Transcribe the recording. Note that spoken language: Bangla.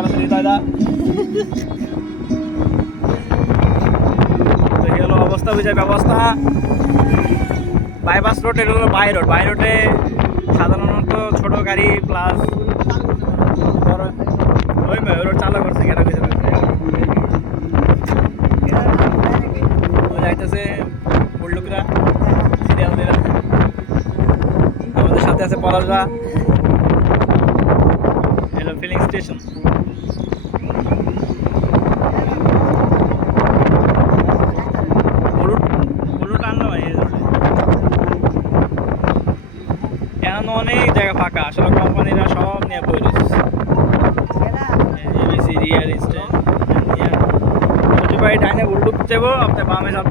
করেছে হৃদয় দা। হলো অবস্থা বুঝে ব্যবস্থা। বাইপাস রোড, এটা হলো বাই রোড। বাই রোডে সাধারণত ছোট গাড়ি প্লাস ওই রোড চালু করছে কেন কিছু যাইতেছে লোকরা সিরিয়াল দিরা। আমাদের সাথে আছে পলাশরা। এটা ফিলিং স্টেশন। এখন অনেক জায়গা ফাঁকা, আসলে কোম্পানিরা সব নিয়ে বই রয়েছে। ডাইনে উল্লুক যাবো, আপনার বামে সব